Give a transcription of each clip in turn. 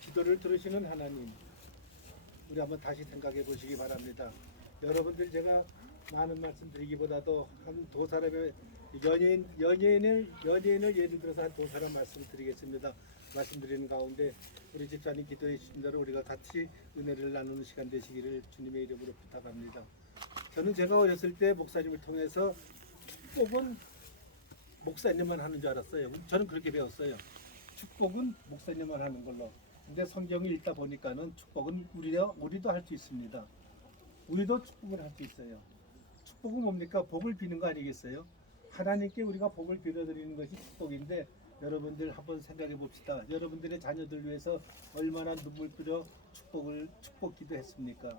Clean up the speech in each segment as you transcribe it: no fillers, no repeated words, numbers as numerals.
기도를 들으시는 하나님, 우리 한번 다시 생각해 보시기 바랍니다. 여러분들 제가 많은 말씀 드리기보다도 한 두 사람의 연예인을 예를 들어서 한 두 사람 말씀드리겠습니다. 말씀드리는 가운데 우리 집사님 기도해 주신 대로 우리가 같이 은혜를 나누는 시간 되시기를 주님의 이름으로 부탁합니다. 저는 제가 어렸을 때 목사님을 통해서 축복은 목사님만 하는 줄 알았어요. 저는 그렇게 배웠어요. 축복은 목사님만 하는 걸로. 근데 성경을 읽다 보니까는 축복은 우리도 할 수 있습니다. 우리도 축복을 할 수 있어요. 축복은 뭡니까? 복을 비는 거 아니겠어요? 하나님께 우리가 복을 빌어드리는 것이 축복인데, 여러분들 한번 생각해 봅시다. 여러분들의 자녀들 위해서 얼마나 눈물 뿌려 축복 기도했습니까?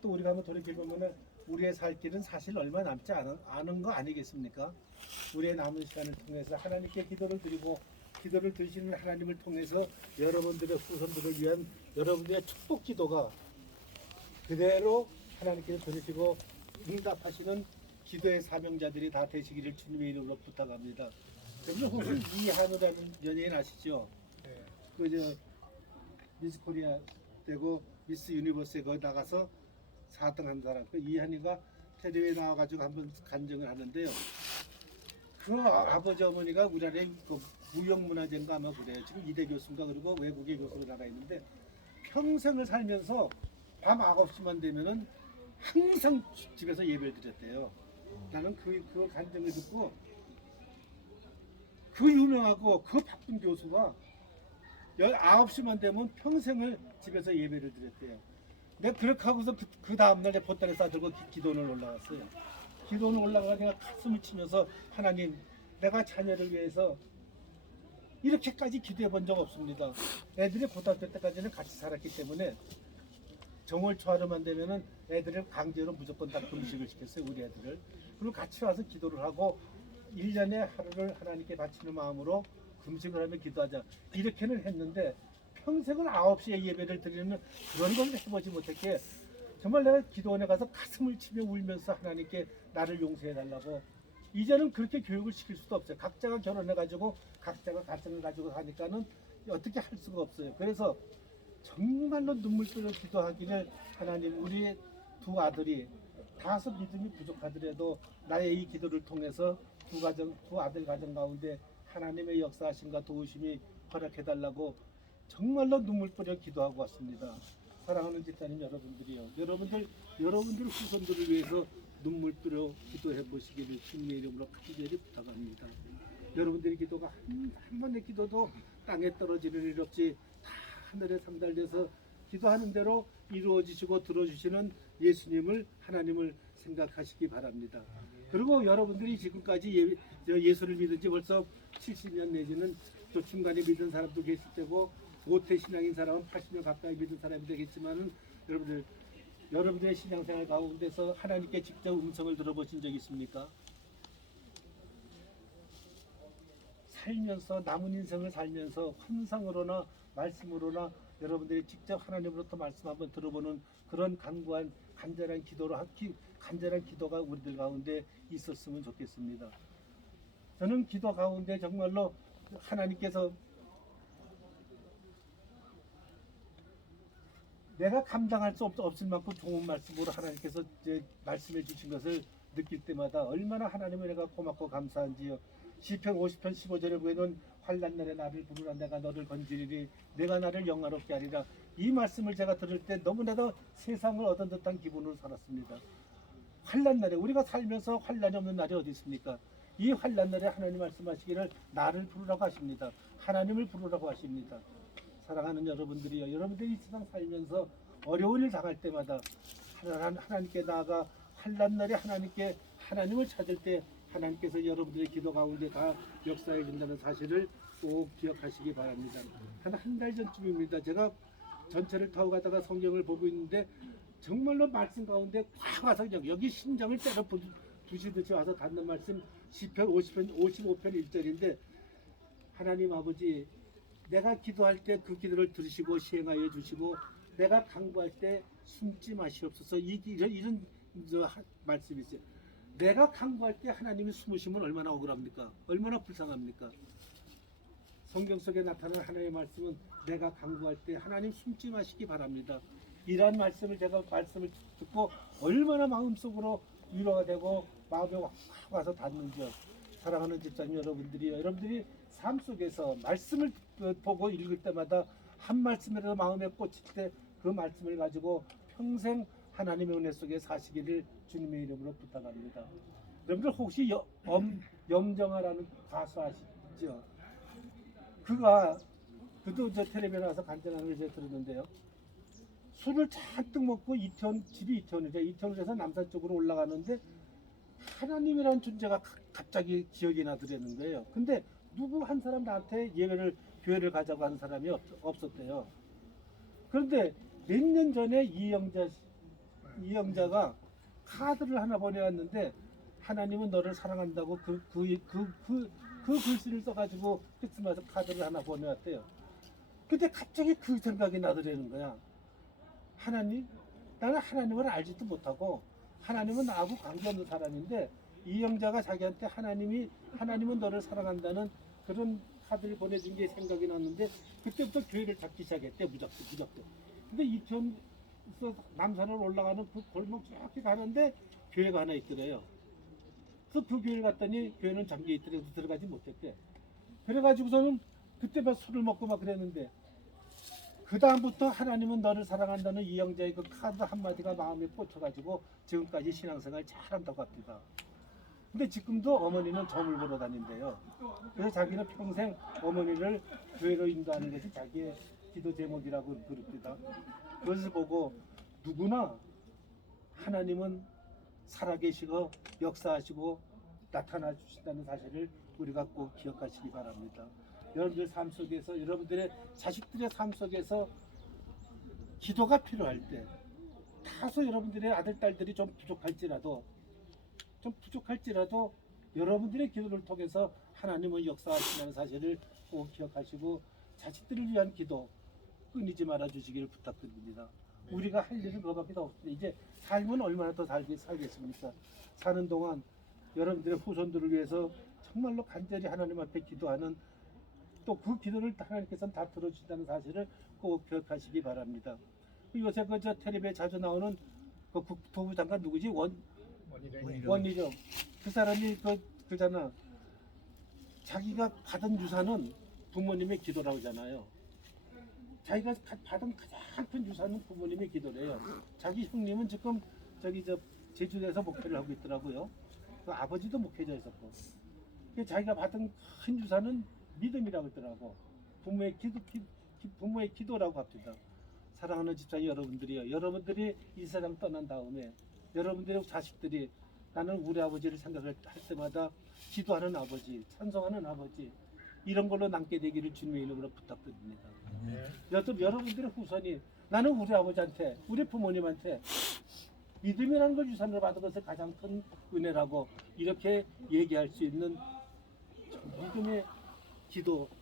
또 우리가 한번 돌이켜보면 우리의 살 길은 사실 얼마 남지 않은 거 아니겠습니까? 우리의 남은 시간을 통해서 하나님께 기도를 드리고, 기도를 드리시는 하나님을 통해서 여러분들의 후손들을 위한 여러분들의 축복 기도가 그대로 하나님께서 들으시고 응답하시는 기도의 사명자들이 다 되시기를 주님의 이름으로 부탁합니다. 여러분 혹시 이한우라는 연예인 아시죠? 네. 그저 미스 코리아 되고 미스 유니버스에 거기 나가서 4등 한 사람. 그 이한이가 텔레비에 나와가지고 한번 간증을 하는데요. 그 아버지 어머니가 우리나라에 그 무형문화재인가 아마 그래요. 지금 이대 교수인가 그리고 외국의 교수로 나가 있는데 평생을 살면서 밤 9시만 되면은 항상 집에서 예배를 드렸대요. 나는 그 간증을 듣고 그 유명하고 그 바쁜 교수가 9시만 되면 평생을 집에서 예배를 드렸대요. 내가 그렇게 하고서 그 다음날 내 보따리 싸들고 기도원을 올라갔어요. 기도원을 올라가서 내가 가슴을 치면서 하나님, 내가 자녀를 위해서 이렇게까지 기도해 본 적 없습니다. 애들이 고등학교 때까지는 같이 살았기 때문에 정월 초하루만 되면은 애들을 강제로 무조건 다 금식을 시켰어요. 우리 애들을. 그리고 같이 와서 기도를 하고 1년에 하루를 하나님께 바치는 마음으로 금식을 하며 기도하자. 이렇게는 했는데 평생을 9시에 예배를 드리는 그런 걸 해보지 못했기에 정말 내가 기도원에 가서 가슴을 치며 울면서 하나님께 나를 용서해 달라고. 이제는 그렇게 교육을 시킬 수도 없어요. 각자가 결혼해가지고 각자가 가정을 가지고 하니까는 어떻게 할 수가 없어요. 그래서 정말로 눈물 흘려 기도하기를 하나님, 우리의 두 아들이 다소 믿음이 부족하더라도 나의 이 기도를 통해서 두 아들 가정 가운데 하나님의 역사하심과 도우심이 허락해달라고 정말로 눈물 뿌려 기도하고 왔습니다. 사랑하는 집사님 여러분들이요, 여러분들 후손들을 위해서 눈물 뿌려 기도해 보시기를 주님의 이름으로 간절히 부탁합니다. 여러분들의 기도가 한 번의 기도도 땅에 떨어지는 일 없이 다 하늘에 상달돼서 기도하는 대로 이루어지시고 들어주시는 예수님을, 하나님을 생각하시기 바랍니다. 그리고 여러분들이 지금까지 예수를 믿은 지 벌써 70년 내지는 또 중간에 믿은 사람도 계실 테고 모태 신앙인 사람은 80년 가까이 믿은 사람이 되겠지만은 여러분들의 신앙생활 가운데서 하나님께 직접 음성을 들어보신 적 있습니까? 살면서 남은 인생을 살면서 환상으로나 말씀으로나 여러분들이 직접 하나님으로부터 말씀 한번 들어보는 그런 간절한 기도가 우리들 가운데 있었으면 좋겠습니다. 저는 기도 가운데 정말로 하나님께서 내가 감당할 수 없을 만큼 좋은 말씀으로 하나님께서 말씀해 주신 것을 느낄 때마다 얼마나 하나님을 내가 고맙고 감사한지요. 시편 50편 15절에 보이는 환난 날에 나를 부르라 내가 너를 건지리니 내가 나를 영화롭게 하리라. 이 말씀을 제가 들을 때 너무나도 세상을 얻은 듯한 기분으로 살았습니다. 환난 날에 우리가 살면서 환난이 없는 날이 어디 있습니까? 이 환난 날에 하나님 말씀하시기를 나를 부르라고 하십니다. 하나님을 부르라고 하십니다. 사랑하는 여러분들이요, 여러분들이 이 세상 살면서 어려운 일 당할 때마다 하나님께 나아가 환난 날에 하나님을 찾을 때 하나님께서 여러분들의 기도 가운데 다 역사해 준다는 사실을 꼭 기억하시기 바랍니다. 한 달 전쯤입니다. 제가 전철을 타고 가다가 성경을 보고 있는데 정말로 말씀 가운데 확 와서 여기 심장을 때려 부시듯이 와서 닿는 말씀, 시편 55편 1절인데 하나님 아버지, 내가 기도할 때 그 기도를 들으시고 시행하여 주시고 내가 간구할 때 숨지 마시옵소서. 이런 말씀이 있어요. 내가 간구할 때 하나님이 숨으시면 얼마나 억울합니까? 얼마나 불쌍합니까? 성경 속에 나타난 하나님의 말씀은 내가 간구할 때 하나님 숨지 마시기 바랍니다. 이러한 말씀을 제가 말씀을 듣고 얼마나 마음속으로 위로가 되고 마음에 확 와서 닿는지요. 사랑하는 집사님 여러분들이 삶 속에서 말씀을 보고 읽을 때마다 한 말씀이라도 마음에 꽂힐 때 그 말씀을 가지고 평생 하나님의 은혜 속에 사시기를 주님의 이름으로 부탁합니다. 여러분들 혹시 염정아라는 가수 아시죠? 그도 저 텔레비에 나와서 간증하는 걸 제가 들었는데요. 술을 잔뜩 먹고 집이 이태원이죠. 이태원에서 남산 쪽으로 올라가는데 하나님이라는 존재가 갑자기 기억이 나더라는 거예요. 근데 누구 한 사람 나한테 교회를 가자고 하는 사람이 없었대요. 그런데 몇 년 전에 이영자가 카드를 하나 보내왔는데 하나님은 너를 사랑한다고 그 글씨를 써가지고 크리스마스 카드를 하나 보내왔대요. 근데 갑자기 그 생각이 나더라는 거야. 나는 하나님을 알지도 못하고 하나님은 나하고 관계없는 사람인데 이영자가 자기한테 하나님은 너를 사랑한다는 그런 카드를 보내준 게 생각이 났는데 그때부터 교회를 찾기 시작했대. 무작정. 근데 이태원에서 남산을 올라가는 그 골목 쫙 가는데 교회가 하나 있더래요. 그래서 그 교회를 갔더니 교회는 잠겨 있더래서 들어가지 못했대. 그래가지고서는 그때 막 술을 먹고 막 그랬는데 그 다음부터 하나님은 너를 사랑한다는 이영자의 그 카드 한마디가 마음에 꽂혀가지고 지금까지 신앙생활 잘한다고 합니다. 근데 지금도 어머니는 점을 보러 다닌대요. 그래서 자기는 평생 어머니를 교회로 인도하는 것이 자기의 기도 제목이라고 그럽니다. 그것을 보고 누구나 하나님은 살아계시고 역사하시고 나타나 주신다는 사실을 우리가 꼭 기억하시기 바랍니다. 여러분들 삶 속에서 여러분들의 자식들의 삶 속에서 기도가 필요할 때 다소 여러분들의 아들 딸들이 좀 부족할지라도 여러분들의 기도를 통해서 하나님은 역사하신다는 사실을 꼭 기억하시고 자식들을 위한 기도 끊이지 말아 주시기를 부탁드립니다. 우리가 할 일은 그거밖에 없습니다. 이제 삶은 얼마나 더 살겠습니까? 사는 동안 여러분들의 후손들을 위해서 정말로 간절히 하나님 앞에 기도하는 또 그 기도를 하나님께서는 다 들어주신다는 사실을 꼭 기억하시기 바랍니다. 요새 저 텔레비에 자주 나오는 그 국토부 장관 누구지? 원희룡. 그 사람이 그잖아. 자기가 받은 유산은 부모님의 기도라고 하잖아요. 자기가 받은 가장 큰 유산은 부모님의 기도래요. 자기 형님은 지금 제주도에서 목회를 하고 있더라고요. 그 아버지도 목회자 있었고. 자기가 받은 큰 유산은 믿음이라고 했더라고. 부모의 기도라고 합니다. 사랑하는 집사님 여러분들이 이 세상 떠난 다음에 여러분들의 자식들이 나는 우리 아버지를 생각할 때마다 기도하는 아버지, 찬송하는 아버지 이런 걸로 남게 되기를 주님의 이름으로 부탁드립니다. 여러분들의 후손이 나는 우리 아버지한테 우리 부모님한테 믿음이라는 걸 유산으로 받은 것을 가장 큰 은혜라고 이렇게 얘기할 수 있는 믿음의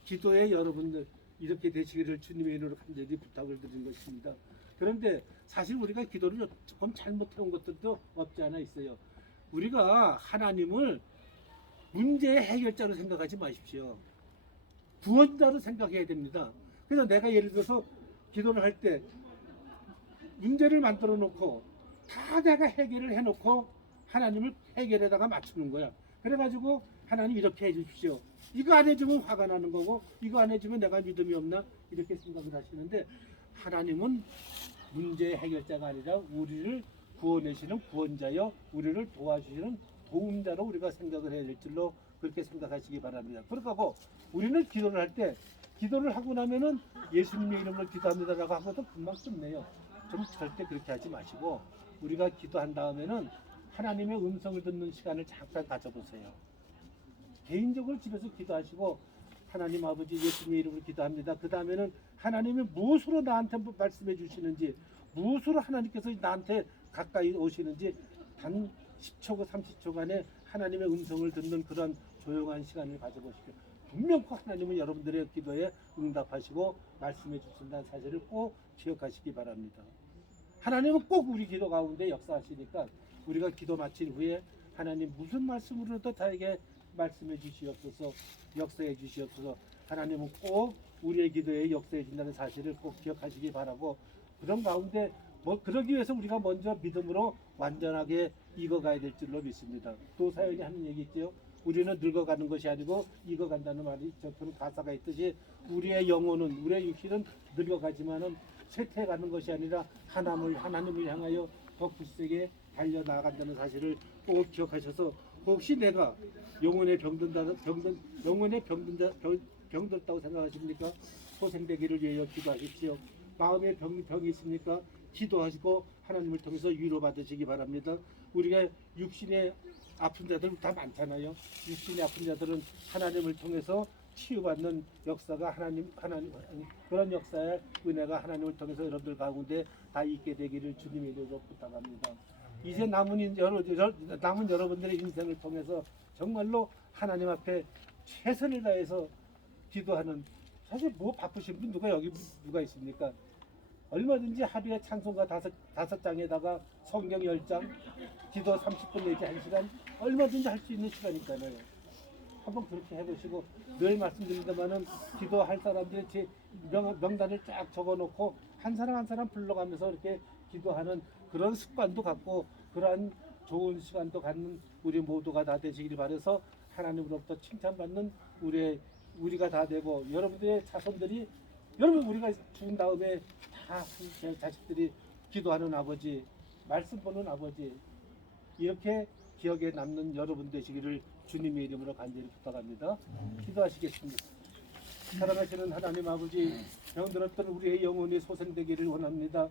기도에 여러분들 이렇게 되시기를 주님의 이름으로 간절히 부탁을 드린 것입니다. 그런데 사실 우리가 기도를 조금 잘못해온 것들도 없지 않아 있어요. 우리가 하나님을 문제의 해결자로 생각하지 마십시오. 구원자로 생각해야 됩니다. 그래서 내가 예를 들어서 기도를 할 때 문제를 만들어 놓고 다 내가 해결을 해놓고 하나님을 해결에다가 맞추는 거야. 그래가지고 하나님 이렇게 해주십시오. 이거 안 해주면 화가 나는 거고 이거 안 해주면 내가 믿음이 없나 이렇게 생각을 하시는데 하나님은 문제의 해결자가 아니라 우리를 구원하시는 구원자여 우리를 도와주시는 도움자로 우리가 생각을 해야 될 줄로 그렇게 생각하시기 바랍니다. 그렇고 우리는 기도를 할 때 기도를 하고 나면은 예수님의 이름으로 기도합니다라고 하고도 금방 끝내요. 좀 절대 그렇게 하지 마시고 우리가 기도한 다음에는 하나님의 음성을 듣는 시간을 잠깐 가져보세요. 개인적으로 집에서 기도하시고 하나님 아버지 예수님의 이름으로 기도합니다. 그 다음에는 하나님이 무엇으로 나한테 말씀해 주시는지 무엇으로 하나님께서 나한테 가까이 오시는지 단 10초고 30초간에 하나님의 음성을 듣는 그런 조용한 시간을 가져보십시오. 분명히 하나님은 여러분들의 기도에 응답하시고 말씀해 주신다는 사실을 꼭 기억하시기 바랍니다. 하나님은 꼭 우리 기도 가운데 역사하시니까 우리가 기도 마친 후에 하나님 무슨 말씀으로도 다에게 말씀해 주시옵소서 역사해 주시옵소서 하나님은 꼭 우리의 기도에 역사해진다는 사실을 꼭 기억하시기 바라고, 그런 가운데 그러기 위해서 우리가 먼저 믿음으로 완전하게 익어가야 될 줄로 믿습니다. 또 사연이 하는 얘기 있죠. 우리는 늙어가는 것이 아니고 익어간다는 말이 있죠. 그런 가사가 있듯이 우리의 영혼은, 우리의 육신은 늙어가지만은 쇠퇴해가는 것이 아니라 하나님을 향하여 더 굳세게 달려나간다는 사실을 꼭 기억하셔서, 혹시 내가 영혼에 병들다고 생각하십니까? 소생되기를 위하여 기도하십시오. 마음에 병이 있습니까? 기도하시고 하나님을 통해서 위로받으시기 바랍니다. 우리가 육신의 아픈 자들 다 많잖아요. 육신의 아픈 자들은 하나님을 통해서 치유받는 역사가 하나님 그런 역사의 은혜가 하나님을 통해서 여러분들 가운데 다 있게 되기를 주님의 이름으로 부탁합니다. 이제 남은 여러분들의 인생을 통해서 정말로 하나님 앞에 최선을 다해서 기도하는, 사실 뭐 바쁘신 분 누가 있습니까? 얼마든지 하루에 찬송가 다섯 장에다가 성경 10장, 기도 30분 내지 1시간 얼마든지 할 수 있는 시간이잖아요. 한번 그렇게 해보시고, 늘 말씀드리지만은 기도할 사람들이 제 명단을 쫙 적어놓고 한 사람 한 사람 불러가면서 이렇게 기도하는 그런 습관도 갖고, 그러한 좋은 시간도 갖는 우리 모두가 다 되시길 바라서, 하나님으로부터 칭찬받는 우리가 다 되고, 여러분들의 자손들이, 여러분 우리가 죽은 다음에 다 제 자식들이 기도하는 아버지, 말씀 보는 아버지, 이렇게 기억에 남는 여러분 되시기를 주님의 이름으로 간절히 부탁합니다. 기도하시겠습니다. 사랑하시는 하나님 아버지, 병들었던 우리의 영혼이 소생되기를 원합니다.